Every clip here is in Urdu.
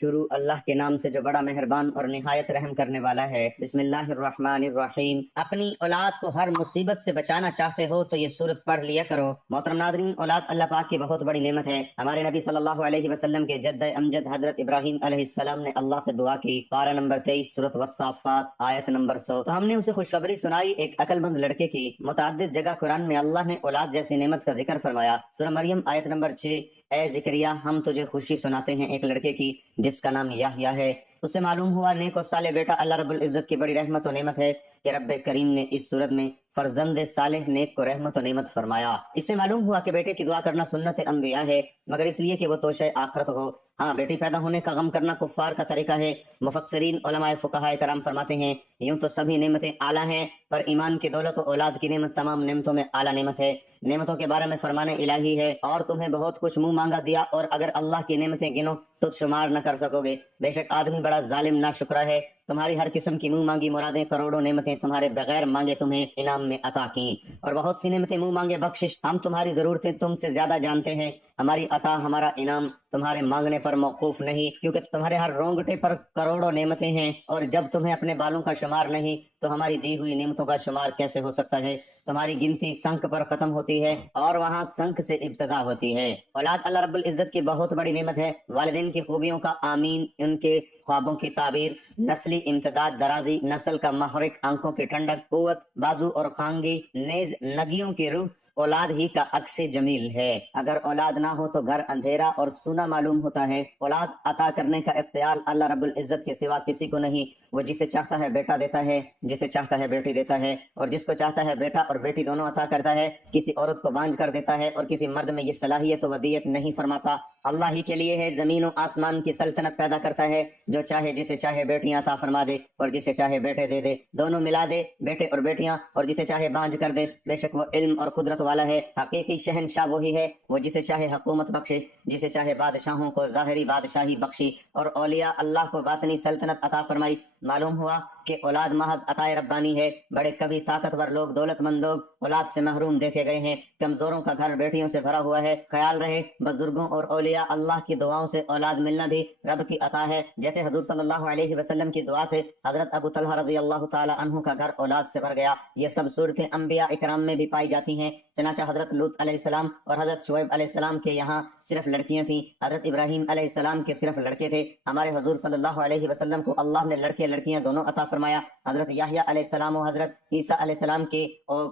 شروع اللہ کے نام سے جو بڑا مہربان اور نہایت رحم کرنے والا ہے۔ بسم اللہ الرحمن الرحیم۔ اپنی اولاد کو ہر مصیبت سے بچانا چاہتے ہو تو یہ سورت پڑھ لیا کرو۔ محترم ناظرین، اولاد اللہ پاک کی بہت بڑی نعمت ہے۔ ہمارے نبی صلی اللہ علیہ وسلم کے جد امجد حضرت ابراہیم علیہ السلام نے اللہ سے دعا کی، پارہ نمبر 23 سورت والصافات آیت نمبر 100۔ تو ہم نے اسے خوشخبری سنائی ایک عقل مند لڑکے کی۔ متعدد جگہ قرآن میں اللہ نے اولاد جیسی نعمت کا ذکر فرمایا۔ سورہ مریم آیت نمبر 6، اے زکریہ ہم تجھے خوشی سناتے ہیں ایک لڑکے کی جس کا نام یحییٰ ہے۔ اس سے معلوم ہوا نیک و صالح بیٹا اللہ رب العزت کی بڑی رحمت و نعمت ہے کہ رب کریم نے اس صورت میں فرزند صالح نیک کو رحمت و نعمت فرمایا۔ اس سے معلوم ہوا کہ بیٹے کی دعا کرنا سنت انبیاء ہے، مگر اس لیے کہ وہ توشہ آخرت ہو۔ ہاں، بیٹی پیدا ہونے کا غم کرنا کفار کا طریقہ ہے۔ مفسرین علماء فقہاء کرام فرماتے ہیں یوں تو سبھی نعمتیں اعلیٰ ہیں، پر ایمان کی دولت و اولاد کی نعمت تمام نعمتوں میں اعلیٰ نعمت ہے۔ نعمتوں کے بارے میں فرمان الہی ہے، اور تمہیں بہت کچھ منہ مانگا دیا، اور اگر اللہ کی نعمتیں گنو تو شمار نہ کر سکو گے۔ بے شک آدمی بڑا ظالم ناشکرا ہے۔ تمہاری ہر قسم کی منہ مانگی مرادیں، کروڑوں نعمتیں تمہارے بغیر مانگے تمہیں انعام میں عطا کی، اور بہت سی نعمتیں منہ مانگے بخشش۔ ہم تمہاری ضرورتیں تم سے زیادہ جانتے ہیں، ہماری عطا ہمارا انعام تمہارے مانگنے پر موقوف نہیں، کیونکہ تمہارے ہر رونگٹے پر کروڑوں نعمتیں ہیں، اور جب تمہیں اپنے بالوں کا شمار نہیں تو ہماری دی ہوئی نعمتوں کا شمار کیسے ہو سکتا ہے؟ تمہاری گنتی سنک پر ختم ہوتی ہے اور وہاں سنک سے ابتدا ہوتی ہے۔ اولاد اللہ رب العزت کی بہت بڑی نعمت ہے۔ والدین کی خوبیوں کا آمین، ان کے خوابوں کی تعبیر، نسلی امتداد، درازی نسل کا محرک، آنکھوں کی ٹھنڈک، قوت بازو اور خانگی، نیز نگیوں کی روح اولاد ہی کا عکس جمیل ہے۔ اگر اولاد نہ ہو تو گھر اندھیرا اور سونا معلوم ہوتا ہے۔ اولاد عطا کرنے کا اختیار اللہ رب العزت کے سوا کسی کو نہیں۔ وہ جسے چاہتا ہے بیٹا دیتا ہے، جسے چاہتا ہے بیٹی دیتا ہے، اور جس کو چاہتا ہے بیٹا اور بیٹی دونوں عطا کرتا ہے۔ کسی عورت کو بانجھ کر دیتا ہے اور کسی مرد میں یہ صلاحیت و ودیت نہیں فرماتا۔ اللہ ہی کے لیے ہے، زمین و آسمان کی سلطنت پیدا کرتا ہے، جو چاہے جسے چاہے بیٹیاں عطا فرما دے اور جسے چاہے بیٹے دے دے، دونوں ملا دے بیٹے اور بیٹیاں، اور جسے چاہے بانجھ کر دے۔ بے شک وہ علم اور قدرت والا ہے۔ حقیقی شہنشاہ وہی ہے، وہ جسے چاہے حکومت بخشے، جسے چاہے بادشاہوں کو ظاہری بادشاہی بخشی، اور اولیاء اللہ کو باطنی سلطنت عطا فرمائی۔ معلوم ہوا کہ اولاد محض عطائے ربانی ہے۔ بڑے کبھی طاقتور لوگ، دولت مند لوگ اولاد سے محروم دیکھے گئے ہیں۔ کمزوروں کا گھر بیٹیوں سے بھرا ہوا ہے۔ خیال رہے، بزرگوں اور اولیاء اللہ کی دعاؤں سے اولاد ملنا بھی رب کی عطا ہے، جیسے حضور صلی اللہ علیہ وسلم کی دعا سے حضرت ابو طلحہ رضی اللہ تعالی عنہ کا گھر اولاد سے بھر گیا۔ یہ سب صورتیں انبیاء اکرام میں بھی پائی جاتی ہیں۔ چنانچہ حضرت لوط علیہ السلام اور حضرت شعیب علیہ السلام کے یہاں صرف لڑکیاں تھیں، حضرت ابراہیم علیہ السلام کے صرف لڑکے تھے۔ ہمارے حضور صلی اللہ علیہ وسلم کو اللہ نے لڑکے لڑکیاں دونوں عطا فرمایا۔ حضرت یحییٰ علیہ السلام و حضرت عیسیٰ علیہ السلام کے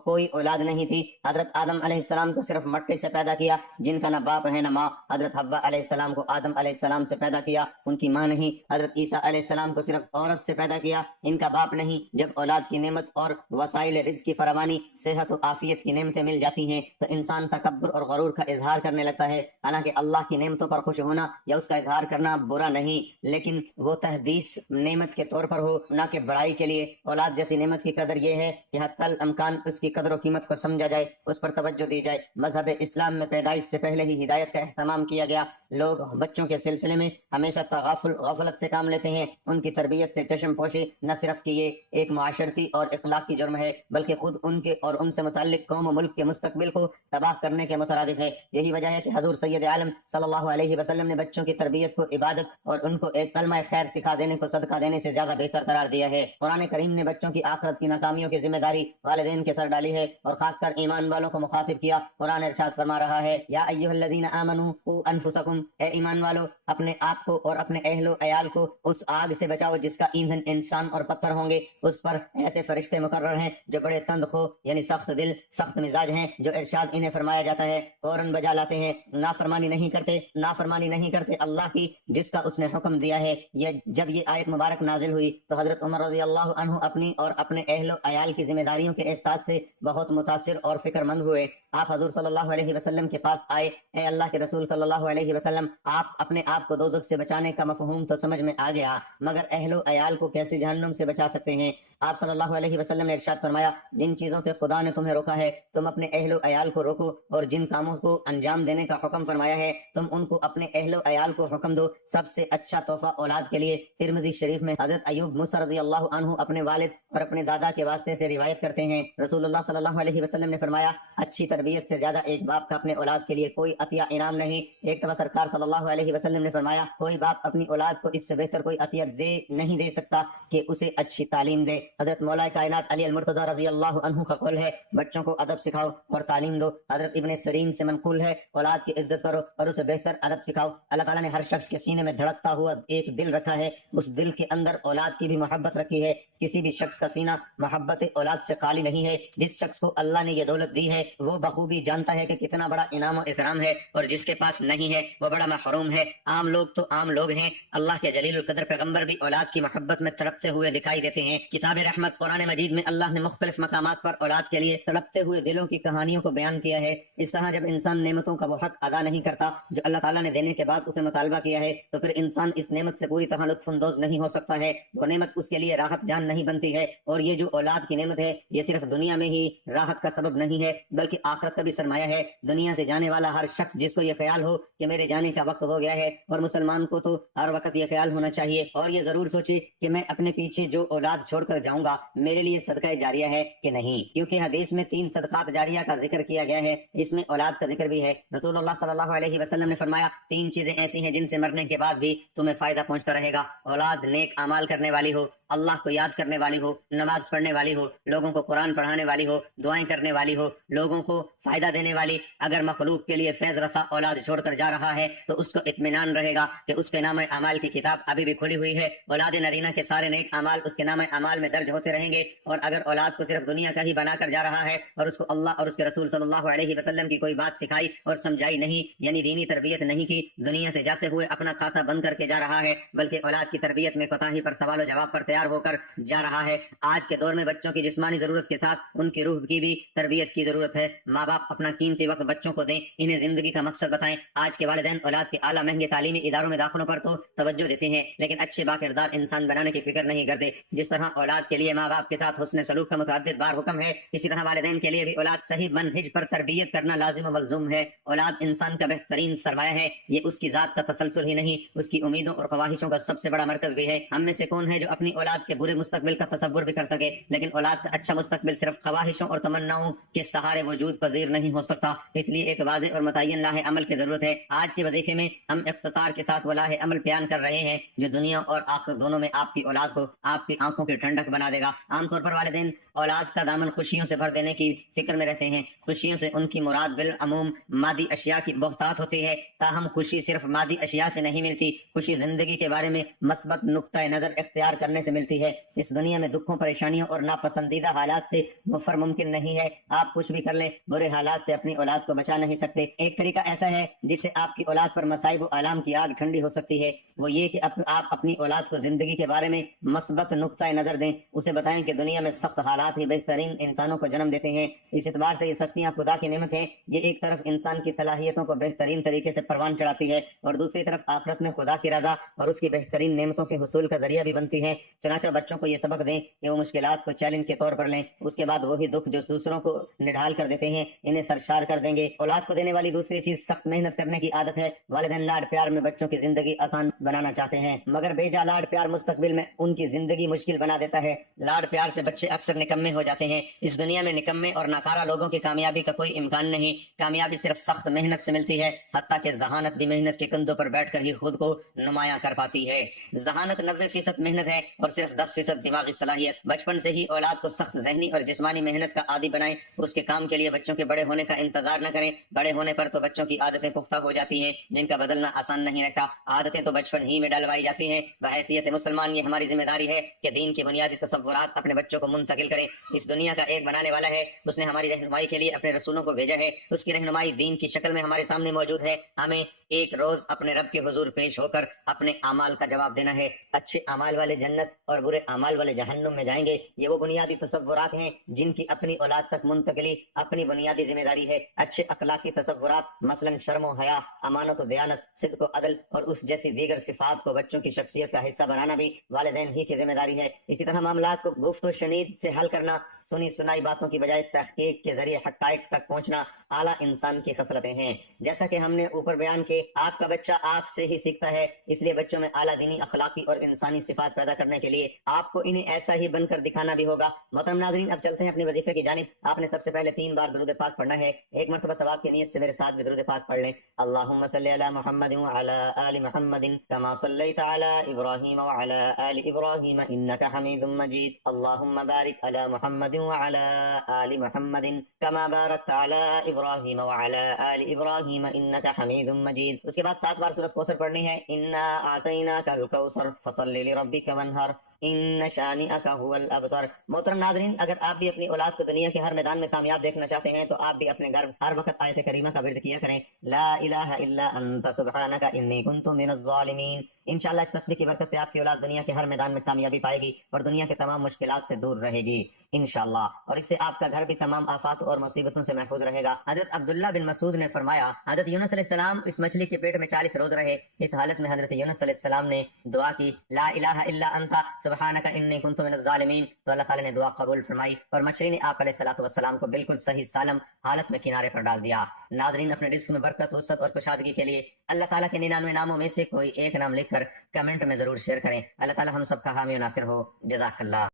کوئی اولاد نہیں تھی۔ حضرت آدم علیہ السلام کو صرف مٹی سے پیدا کیا، جن کا نہ باپ ہے نہ ماں۔ حضرت حوا علیہ السلام کو آدم علیہ السلام سے پیدا کیا، ان کی ماں نہیں۔ حضرت عیسیٰ علیہ السلام کو صرف عورت سے پیدا کیا، ان کا باپ نہیں۔ جب اولاد کی نعمت اور وسائل رزق کی فراوانی، صحت و عافیت کی نعمتیں مل جاتی ہیں تو انسان تکبر اور غرور کا اظہار کرنے لگتا ہے۔ حالانکہ اللہ کی نعمتوں پر خوش ہونا یا اس کا اظہار کرنا برا نہیں، لیکن وہ تحدیث نعمت کے طور پر ہو، نہ کہ بڑائی کے لیے۔ اولاد جیسی نعمت کی قدر یہ ہے کہ حتی الامکان اس کی قدر و قیمت کو سمجھا جائے، اس پر توجہ دی جائے۔ مذہب اسلام میں پیدائش سے پہلے ہی ہدایت کا اہتمام کیا گیا۔ لوگ بچوں کے سلسلے میں ہمیشہ غفلت سے کام لیتے ہیں۔ ان کی تربیت سے چشم پوشی نہ صرف کہ یہ ایک معاشرتی اور اخلاقی جرم ہے، بلکہ خود ان کے اور ان سے متعلق قوم و ملک کے مستقبل کو تباہ کرنے کے مترادف ہے۔ یہی وجہ ہے کہ حضور سید عالم صلی اللہ علیہ وسلم نے بچوں کی تربیت کو عبادت اور ان کو ایک کلمہ خیر سکھا دینے کو صدقہ دینے سے زیادہ بہتر قرار دیا ہے۔ قرآن کریم نے بچوں کی آخرت کی ناکامیوں کی ذمہ داری والدین کے سر ڈالی ہے، اور خاص کر ایمان والوں کو مخاطب کیا۔ قرآن ارشاد فرما رہا ہے، یا ایھا الذین آمنوا قوا انفسکم، اے ایمان والو اپنے آپ کو اور اپنے اہل و عیال کو اس آگ سے بچاؤ جس کا ایندھن انسان اور پتھر ہوں گے۔ اس پر ایسے فرشتے مقرر ہیں جو بڑے تند خو یعنی سخت دل سخت مزاج ہیں، جو ارشاد انہیں فرمایا جاتا ہے فوراً بجا لاتے ہیں، نافرمانی نہیں کرتے اللہ کی جس کا اس نے حکم دیا ہے۔ جب یہ آیت مبارک نازل ہوئی تو حضرت عمر رضی اللہ عنہ اپنی اور اپنے اہل و عیال کی ذمہ داریوں کے احساس سے بہت متاثر اور فکر مند ہوئے۔ آپ حضور صلی اللہ علیہ وسلم کے پاس آئے، اے اللہ کے رسول صلی اللہ علیہ وسلم، آپ اپنے آپ کو دوزخ سے بچانے کا مفہوم تو سمجھ میں آ گیا، مگر اہل و عیال کو کیسے جہنم سے بچا سکتے ہیں؟ آپ صلی اللہ علیہ وسلم نے ارشاد فرمایا، جن چیزوں سے خدا نے تمہیں روکا ہے تم اپنے اہل و عیال کو روکو، اور جن کاموں کو انجام دینے کا حکم فرمایا ہے تم ان کو اپنے اہل و عیال کو حکم دو۔ سب سے اچھا تحفہ اولاد کے لیے۔ ترمذی شریف میں حضرت ایوب موسیٰ رضی اللہ عنہ اپنے والد اور اپنے دادا کے واسطے سے روایت کرتے ہیں، رسول اللہ صلی اللہ علیہ وسلم نے فرمایا، اچھی تربیت تربیت سے زیادہ ایک باپ کا اپنے اولاد کے لیے کوئی عطیہ انعام نہیں۔ ایک دفعہ سرکار صلی اللہ علیہ وسلم نے فرمایا کوئی باپ اپنی اولاد کو اس سے بہتر کوئی عطیہ نہیں دے سکتا کہ اسے اچھی تعلیم دے۔ حضرت مولا کائنات علی المرتضی رضی اللہ عنہ کا قول ہے بچوں کو ادب سکھاؤ اور تعلیم دو۔ حضرت ابن سیرین سے منقول ہے اولاد کی عزت کرو اور اسے بہتر ادب سکھاؤ۔ اللہ تعالیٰ نے ہر شخص کے سینے میں دھڑکتا ہوا ایک دل رکھا ہے، اس دل کے اندر اولاد کی بھی محبت رکھی ہے۔ کسی بھی شخص کا سینہ محبت اولاد سے خالی نہیں ہے۔ جس شخص کو اللہ نے یہ دولت دی ہے وہ بخوبی جانتا ہے کہ کتنا بڑا انعام و اکرام ہے، اور جس کے پاس نہیں ہے وہ بڑا محروم ہے۔ عام لوگ تو عام لوگ ہیں، اللہ کے جلیل القدر پیغمبر بھی اولاد کی محبت میں تڑپتے ہوئے دکھائی دیتے ہیں۔ کتاب رحمت قرآن مجید میں اللہ نے مختلف مقامات پر اولاد کے لیے تڑپتے ہوئے دلوں کی کہانیوں کو بیان کیا ہے۔ اس طرح جب انسان نعمتوں کا وہ حق ادا نہیں کرتا جو اللہ تعالیٰ نے دینے کے بعد اسے مطالبہ کیا ہے، تو پھر انسان اس نعمت سے پوری طرح لطف اندوز نہیں ہو سکتا ہے۔ وہ نعمت اس کے لیے راحت جان نہیں بنتی ہے، اور یہ جو اولاد کی نعمت ہے یہ صرف دنیا میں ہی راحت کا سبب نہیں ہے بلکہ آخرت کا بھی سرمایہ ہے۔ دنیا سے جانے والا ہر شخص جس کو یہ خیال ہو کہ میرے جانے کا وقت ہو گیا ہے، اور مسلمان کو تو ہر وقت یہ خیال ہونا چاہیے اور یہ ضرور سوچے کہ میں اپنے پیچھے جو اولاد چھوڑ کر جاؤں گا میرے لیے صدقہ جاریہ ہے کہ نہیں، کیونکہ حدیث میں 3 صدقات جاریہ کا ذکر کیا گیا ہے، اس میں اولاد کا ذکر بھی ہے۔ رسول اللہ صلی اللہ علیہ وسلم نے فرمایا 3 چیزیں ایسی ہیں جن سے مرنے کے بعد بھی تمہیں فائدہ پہنچتا رہے گا۔ اولاد نیک اعمال کرنے والی ہو، اللہ کو یاد کرنے والی ہو، نماز پڑھنے والی ہو، لوگوں کو قرآن پڑھانے والی ہو، دعائیں کرنے والی ہو، لوگوں کو فائدہ دینے والی۔ اگر مخلوق کے لیے فیض رسا اولاد چھوڑ کر جا رہا ہے تو اس کو اطمینان رہے گا کہ اس کے نام اعمال کی کتاب ابھی بھی کھلی ہوئی ہے۔ اولاد نرینہ کے سارے نیک اعمال اس کے نام اعمال میں درج ہوتے رہیں گے، اور اگر اولاد کو صرف دنیا کا ہی بنا کر جا رہا ہے اور اس کو اللہ اور اس کے رسول صلی اللہ علیہ وسلم کی کوئی بات سکھائی اور سمجھائی نہیں، یعنی دینی تربیت نہیں کی، دنیا سے جاتے ہوئے اپنا کھاتا بند کر کے جا رہا ہے، بلکہ اولاد کی تربیت میں کوتاہی پر سوال و جواب پر تیار ہو کر جا رہا ہے۔ آج کے دور میں بچوں کی جسمانی ضرورت کے ساتھ ان کی روح کی بھی تربیت کی ضرورت ہے۔ ماں باپ اپنا قیمتی وقت بچوں کو دیں، انہیں زندگی کا مقصد بتائیں۔ آج کے والدین اولاد کے اعلیٰ مہنگے تعلیمی اداروں میں داخلوں پر تو توجہ دیتے ہیں، لیکن اچھے باکردار انسان بنانے کی فکر نہیں کرتے۔ جس طرح اولاد کے لیے ماں باپ کے ساتھ حسن سلوک کا متعدد بار حکم ہے، اسی طرح والدین کے لیے بھی اولاد صحیح منہج پر تربیت کرنا لازم و ملزوم ہے۔ اولاد انسان کا بہترین سرمایہ ہے، یہ اس کی ذات کا تسلسل ہی نہیں، اس کی امیدوں اور خواہشوں کا سب سے بڑا مرکز بھی ہے۔ ہم میں سے کون ہے جو اپنی اولاد کے برے مستقبل کا تصور بھی کر سکے، لیکن اولاد کا اچھا مستقبل صرف خواہشوں اور تمناؤں کے سہارے وجود پذیر نہیں ہو سکتا۔ اس لیے ایک واضح اور متعین لاہ عمل کی ضرورت ہے۔ آج کے وظیفے میں ہم اختصار کے ساتھ وہ لاہ عمل بیان کر رہے ہیں جو دنیا اور آخرت دونوں میں آپ کی اولاد کو آپ کی آنکھوں کی ٹھنڈک بنا دے گا۔ عام طور پر والدین اولاد کا دامن خوشیوں سے بھر دینے کی فکر میں رہتے ہیں۔ خوشیوں سے ان کی مراد بالعموم مادی اشیاء کی بہتات ہوتی ہے، تاہم خوشی صرف مادی اشیاء سے نہیں ملتی، خوشی زندگی کے بارے میں مثبت نقطہ نظر اختیار کرنے سے ملتی ہے۔ اس دنیا میں دکھوں، پریشانیوں اور ناپسندیدہ حالات سے مفر ممکن نہیں ہے۔ آپ کچھ بھی کر لیں، برے حالات سے اپنی اولاد کو بچا نہیں سکتے۔ ایک طریقہ ایسا ہے جس سے آپ کی اولاد پر مصائب و آلام کی آگ ٹھنڈی ہو سکتی ہے، وہ یہ کہ آپ اپنی اولاد کو زندگی کے بارے میں مثبت نقطہ نظر دیں۔ اسے بتائیں کہ دنیا میں سخت حالات ہی بہترین انسانوں کو جنم دیتے ہیں۔ اس اعتبار سے یہ سختیاں خدا کی نعمت ہیں۔ یہ ایک طرف انسان کی صلاحیتوں کو بہترین طریقے سے پروان چڑھاتی ہے، اور دوسری طرف آخرت میں خدا کی رضا اور اس کی بہترین نعمتوں کے حصول کا ذریعہ بھی بنتی ہیں۔ چنانچہ بچوں کو یہ سبق دیں کہ وہ مشکلات کو چیلنج کے طور پر لیں، اس کے بعد وہی دکھ جو دوسروں کو نڈھال کر دیتے ہیں انہیں سرشار کر دیں گے۔ اولاد کو دینے والی دوسری چیز سخت محنت کرنے کی عادت ہے۔ والدین لاڈ پیار میں بچوں کی زندگی آسان بنانا چاہتے ہیں، مگر بیجا لاڈ پیار مستقبل میں ان کی زندگی مشکل بنا دیتا ہے۔ لاڈ پیار سے بچے اکثر نکمے ہو جاتے ہیں۔ اس دنیا میں نکمے اور ناکارہ لوگوں کی کامیابی کا کوئی امکان نہیں۔ کامیابی صرف سخت محنت سے ملتی ہے، حتیٰ کہ ذہانت بھی محنت کے کندھوں پر بیٹھ کر ہی خود کو نمایاں کر پاتی ہے۔ ذہانت 90% محنت ہے اور صرف 10% دماغی صلاحیت۔ بچپن سے ہی اولاد کو سخت ذہنی اور جسمانی محنت کا عادی بنائیں۔ اس کے کام کے لیے بچوں کے بڑے ہونے کا انتظار نہ کریں۔ بڑے ہونے پر تو بچوں کی عادتیں پختہ ہو جاتی ہیں جن کا بدلنا آسان نہیں رہتا۔ عادتیں تو بچپن ہی میں ڈلوائی جاتی ہیں۔ بحیثیت مسلمان یہ ہماری ذمہ داری ہے کہ دین کے بنیادی تصورات اپنے بچوں کو منتقل کریں۔ اس دنیا کا ایک بنانے والا ہے، اس نے ہماری رہنمائی کے لیے اپنے رسولوں کو بھیجا ہے، اس کی رہنمائی دین کی شکل میں ہمارے سامنے موجود ہے۔ ہمیں ایک روز اپنے رب کے حضور پیش ہو کر اپنے اعمال کا جواب دینا ہے۔ اچھے اعمال والے جنت اور برے اعمال والے جہنم میں جائیں گے، یہ وہ بنیادی تصورات ہیں جن کی اپنی اولاد تک منتقلی اپنی بنیادی ذمہ داری ہے۔ اچھے اخلاقی تصورات مثلا شرم و حیا، امانت و دیانت، صدق و عدل اور اس جیسی دیگر صفات کو بچوں کی شخصیت کا حصہ بنانا بھی والدین ہی کی ذمہ داری ہے۔ اسی طرح معاملات کو گفت و شنید سے حل کرنا، سنی سنائی باتوں کی بجائے تحقیق کے ذریعے حقائق تک پہنچنا اعلیٰ انسان کی خصلتیں ہیں۔ جیسا کہ ہم نے اوپر بیان کی، آپ کا بچہ آپ سے ہی سیکھتا ہے، اس لیے بچوں میں اعلیٰ دینی، اخلاقی اور انسانی صفات پیدا کرنے کے لیے آپ کو انہیں ایسا ہی بن کر دکھانا بھی ہوگا۔ محترم ناظرین، اب چلتے ہیں اپنے وظیفے کی جانب۔ آپ نے سب سے پہلے 3 بار درود پاک پڑھنا ہے۔ ایک مرتبہ ثواب کی نیت سے میرے ساتھ بھی درود پاک پڑھ لیں۔ اللہم صلی علی محمد وعلی آل محمد کما صلیت علی ابراہیم وعلی آل ابراہیم انک حمید مجید۔ اللہم بارک علی محمد وعلی آل محمد کما بارکت علی ابراہیم وعلی آل ابراہیم انک حمید مجید۔ اس کے بعد 7 بار سورۃ کوثر پڑھنی ہے۔ انا اعطیناک الکوثر فصل لربک وانحر ان شانئک هو الابتر۔ محترم ناظرین، اگر آپ بھی اپنی اولاد کو دنیا کے ہر میدان میں کامیاب دیکھنا چاہتے ہیں تو آپ بھی اپنے گھر ہر وقت آیت کریمہ کا ورد کیا کریں، لا الہ الا انت سبحانک انی کنت من الظالمین۔ انشاءاللہ اس تصویر کی برکت سے آپ کی اولاد دنیا کے ہر میدان میں کامیابی پائے گی اور دنیا کے تمام مشکلات سے دور رہے گی انشاءاللہ، اور اس سے آپ کا گھر بھی تمام آفات اور مصیبتوں سے محفوظ رہے گا۔ حضرت عبداللہ بن مسعود نے فرمایا، حضرت یونس علیہ السلام اس مچھلی کے پیٹ میں 40 روز رہے۔ اس حالت میں حضرت یونس علیہ السلام نے دعا کی، لا الہ الا انت سبحانک انی کنت من الظالمین، تو اللہ تعالیٰ نے دعا قبول فرمائی اور مچھلی نے آپ علیہ السلام کو بالکل صحیح سالم حالت میں کنارے پر ڈال دیا۔ ناظرین، اپنے رزق میں برکت، وسعت اور کشادگی کے لیے اللہ تعالیٰ کے 99 ناموں میں سے کوئی ایک نام لکھ کر کمنٹ میں ضرور شیئر کریں۔ اللہ تعالیٰ ہم سب کا حامی و ناصر ہو۔ جزاک اللہ۔